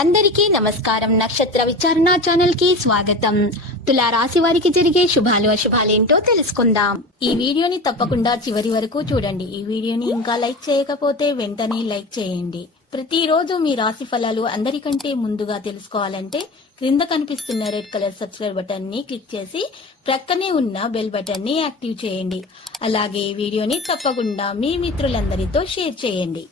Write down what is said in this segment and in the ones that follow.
అందరికీ నమస్కారం. నక్షత్ర విచారణ ఛానల్ కి స్వాగతం. తులా రాశి వారికి జరిగే శుభాలు అశుభాలేంటో తెలుసుకుందాం. ఈ వీడియోని తప్పకుండా చివరి వరకు చూడండి. ఈ వీడియోని ఇంకా లైక్ చేయకపోతే వెంటనే లైక్ చేయండి. ప్రతిరోజు మీ రాశి ఫలాలు అందరికంటే ముందుగా తెలుసుకోవాలంటే క్రింద కనిపిస్తున్న రెడ్ కలర్ సబ్స్క్రైబ్ బటన్ ని క్లిక్ చేసి ప్రక్కనే ఉన్న బెల్ బటన్ ని యాక్టివ్ చేయండి. అలాగే ఈ వీడియోని తప్పకుండా మీ మిత్రులందరితో షేర్ చేయండి.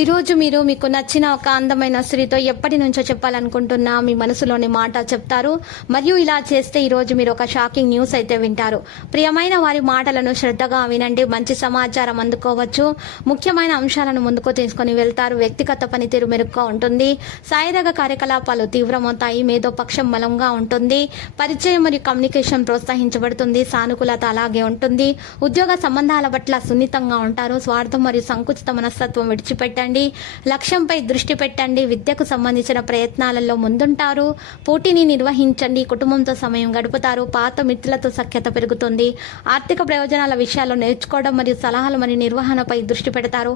ఈరోజు మీరు మీకు నచ్చిన ఒక అందమైన స్త్రీతో ఎప్పటి నుంచో చెప్పాలనుకుంటున్నా మీ మనసులోని మాట చెప్తారు. మరియు ఇలా చేస్తే ఈరోజు మీరు ఒక షాకింగ్ న్యూస్ అయితే వింటారు. ప్రియమైన వారి మాటలను శ్రద్ధగా వినండి. మంచి సమాచారం అందుకోవచ్చు. ముఖ్యమైన అంశాలను ముందుకు తీసుకుని వెళ్తారు. వ్యక్తిగత పనితీరు మెరుగ్గా ఉంటుంది. శారీరక కార్యకలాపాలు తీవ్రమవుతాయి. మేధోపక్షం బలంగా ఉంటుంది. పరిచయం మరియు కమ్యూనికేషన్ ప్రోత్సహించబడుతుంది. సానుకూలత అలాగే ఉంటుంది. ఉద్యోగ సంబంధాల పట్ల సున్నితంగా ఉంటారు. స్వార్థం మరియు సంకుచిత మనస్తత్వం విడిచిపెట్టి లక్ష్యంపై దృష్టి పెట్టండి. విద్యకు సంబంధించిన ప్రయత్నాలలో ముందుంటారు. పోటీని నిర్వహించండి. కుటుంబంతో సమయం గడుపుతారు. పాత మిత్రులతో సఖ్యత పెరుగుతుంది. ఆర్థిక ప్రయోజనాల విషయాల్లో నేర్చుకోవడం మరియు సలహాలు మరియు నిర్వహణపై దృష్టి పెడతారు.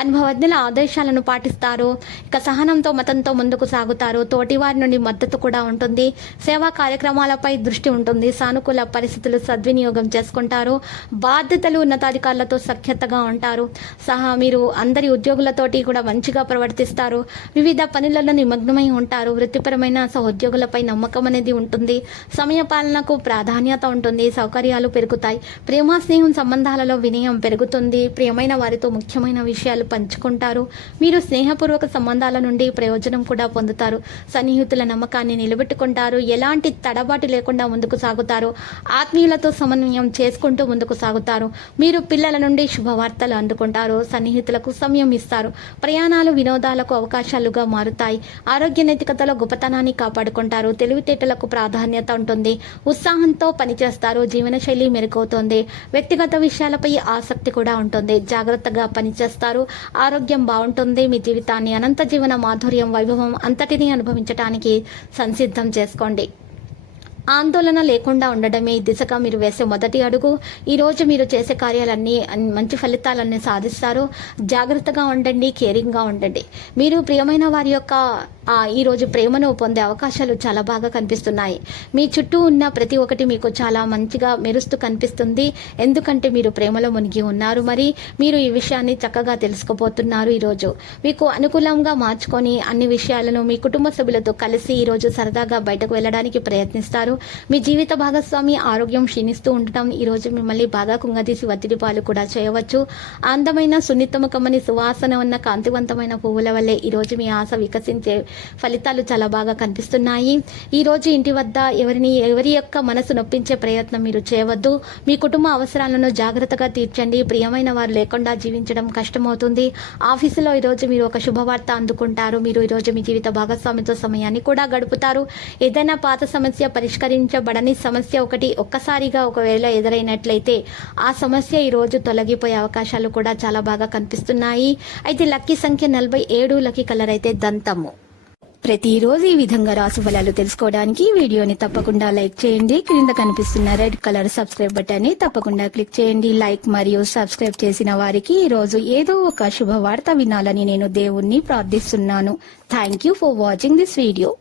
అనుభవజ్ఞుల ఆదేశాలను పాటిస్తారు. ఇక సహనంతో మతంతో ముందుకు సాగుతారు. తోటి వారి నుండి మద్దతు కూడా ఉంటుంది. సేవా కార్యక్రమాలపై దృష్టి ఉంటుంది. సానుకూల పరిస్థితులు సద్వినియోగం చేసుకుంటారు. బాధ్యతలు ఉన్నతాధికారులతో సఖ్యతగా ఉంటారు. మీరు అందరి ఉద్యోగులతో కూడా మంచిగా ప్రవర్తిస్తారు. వివిధ పనులలో నిమగ్నమై ఉంటారు. వృత్తిపరమైన సహోద్యోగులపై నమ్మకం అనేది ఉంటుంది. సమయ పాలనకు ప్రాధాన్యత ఉంటుంది. సౌకర్యాలు పెరుగుతాయి. ప్రేమ స్నేహం సంబంధాలలో వినయం పెరుగుతుంది. ప్రియమైన వారితో ముఖ్యమైన విషయాలు పంచుకుంటారు. మీరు స్నేహపూర్వక సంబంధాల నుండి ప్రయోజనం కూడా పొందుతారు. సన్నిహితుల నమ్మకాన్ని నిలబెట్టుకుంటారు. ఎలాంటి తడబాటు లేకుండా ముందుకు సాగుతారు. ఆత్మీయులతో సమన్వయం చేసుకుంటూ ముందుకు సాగుతారు. మీరు పిల్లల నుండి శుభవార్తలు అందుకుంటారు. సన్నిహితులకు సమయం ఇస్తారు. ప్రయాణాలు వినోదాలకు అవకాశాలుగా మారుతాయి. ఆరోగ్య నైతికతలో గొప్పతనాన్ని కాపాడుకుంటారు. తెలివితేటలకు ప్రాధాన్యత ఉంటుంది. ఉత్సాహంతో పనిచేస్తారు. జీవనశైలి మెరుగవుతుంది. వ్యక్తిగత విషయాలపై ఆసక్తి కూడా ఉంటుంది. జాగ్రత్తగా పనిచేస్తారు. ఆరోగ్యం బాగుంటుంది. మీ జీవితాన్ని అనంత జీవన మాధుర్యం వైభవం అంతటినీ అనుభవించడానికి సంసిద్ధం చేసుకోండి. ఆందోళన లేకుండా ఉండడమే ఈ దిశగా మీరు వేసే మొదటి అడుగు. ఈరోజు మీరు చేసే కార్యాలన్నీ మంచి ఫలితాలన్నీ సాధిస్తారు. జాగ్రత్తగా ఉండండి. కేరింగ్గా ఉండండి. మీరు ప్రియమైన వారి యొక్క ఈరోజు ప్రేమను పొందే అవకాశాలు చాలా బాగా కనిపిస్తున్నాయి. మీ చుట్టూ ఉన్న ప్రతి ఒక్కటి మీకు చాలా మంచిగా మెరుస్తూ కనిపిస్తుంది. ఎందుకంటే మీరు ప్రేమలో మునిగి ఉన్నారు. మరి మీరు ఈ విషయాన్ని చక్కగా తెలుసుకోబోతున్నారు. ఈరోజు మీకు అనుకూలంగా మార్చుకొని అన్ని విషయాలను మీ కుటుంబ సభ్యులతో కలిసి ఈరోజు సరదాగా బయటకు వెళ్ళడానికి ప్రయత్నిస్తారు. మీ జీవిత భాగస్వామి ఆరోగ్యం క్షీణిస్తూ ఉండటం ఈరోజు మిమ్మల్ని బాగా కుంగదీసి ఒత్తిడి పాలు కూడా చేయవచ్చు. అందమైన సున్నితముఖమని సువాసన ఉన్న కాంతివంతమైన పువ్వుల వల్లే ఈరోజు మీ ఆశ వికసించే ఫలితాలు చాలా బాగా కనిపిస్తున్నాయి. ఈరోజు ఇంటి వద్ద ఎవరి యొక్క మనసు నొప్పించే ప్రయత్నం మీరు చేయవద్దు. మీ కుటుంబ అవసరాలను జాగ్రత్తగా తీర్చండి. ప్రియమైన వారు లేకుండా జీవించడం కష్టమవుతుంది. ఆఫీసులో ఈరోజు మీరు ఒక శుభవార్త అందుకుంటారు. మీరు ఈరోజు మీ జీవిత భాగస్వామితో సమయాన్ని కూడా గడుపుతారు. ఏదైనా పాత సమస్య పరిష్కరించబడని సమస్య ఒక్కసారిగా ఒకవేళ ఎదురైనట్లయితే ఆ సమస్య ఈరోజు తొలగిపోయే అవకాశాలు కూడా చాలా బాగా కనిపిస్తున్నాయి. అయితే లక్కీ సంఖ్య 47. లక్కీ కలర్ అయితే దంతము. ప్రతిరోజు ఈ విధంగా రాశి ఫలాలు తెలుసుకోవడానికి వీడియోని తప్పకుండా లైక్ చేయండి. క్రింద కనిపిస్తున్న రెడ్ కలర్ సబ్స్క్రైబ్ బటన్ ని తప్పకుండా క్లిక్ చేయండి. లైక్ మరియు సబ్స్క్రైబ్ చేసిన వారికి ఈ రోజు ఏదో ఒక శుభవార్త వినాలని నేను దేవుణ్ణి ప్రార్థిస్తున్నాను. Thank you for watching this video.